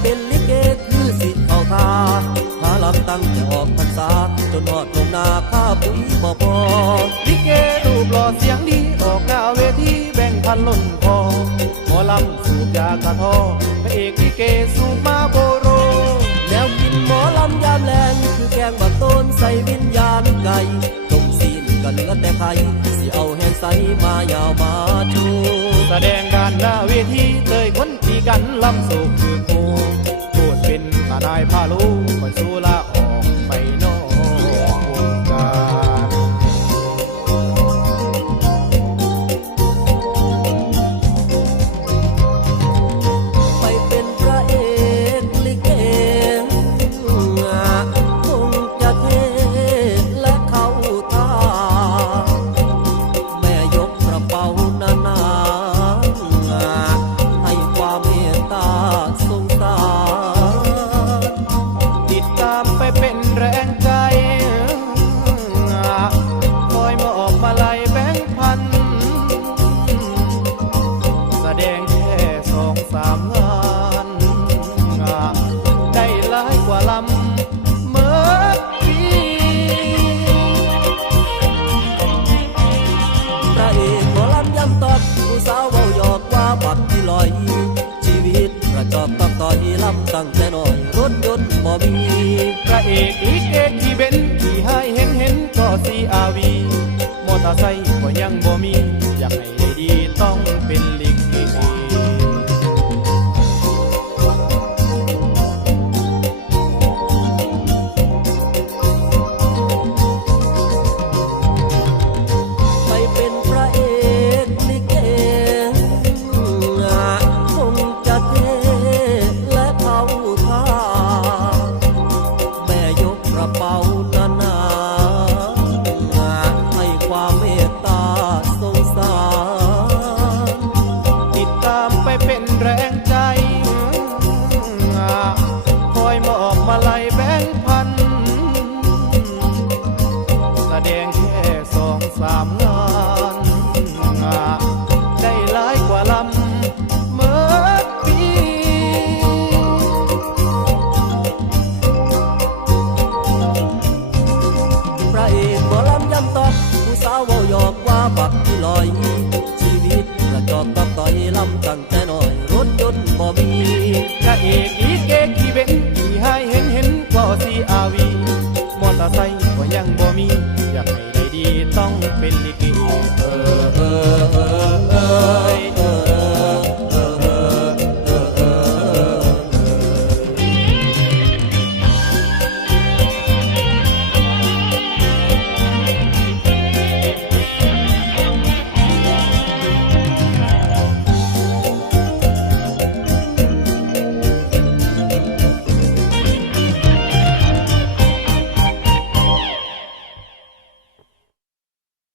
เป็นลิเกคือสิทธิ์เขาทาหาลำตั้งแอกพรรษา จนหอดลงนาข้าปุ๋ยบ่อพอลิเกรูปหล่อเสียงดีออกหน้เวทีแบ่งพันล้นคอหมอลำสูบยากระทอพระเอกลิเกสูบมาโบโรแนวกินหมอลำยามแลงคือแกงบะต้นใส่วิญญาณไก่จงซีนก็เหลือแต่ไข่สิเอาแหนใสมายาวมาชูแสดงการหน้าเวทีเตยคนตีกันลำสู่คือ สองสามงานได้หลายกว่าลำเมื่อปีพระเอกหมอลำยำตอดผู้สาวเว้าหยอกว่าบักที่ลอย ชีวิตกระจอกตับต่อยลำตั้งแต่น้อยรถยนต์บ่มีพระเอกลิ ระเป๋านานาให้ความเมตตาสงสาร ติดตามไปเป็นแรงใจ คอยมอบมาไล่แบงพัน แสดงแค่สองสามงาน บักที่ลอย ชีวิตกระจอกตอกต่อยลำตั้งแต่น้อย รถยนต์บ่มีพระเอกอีเกขี่เบน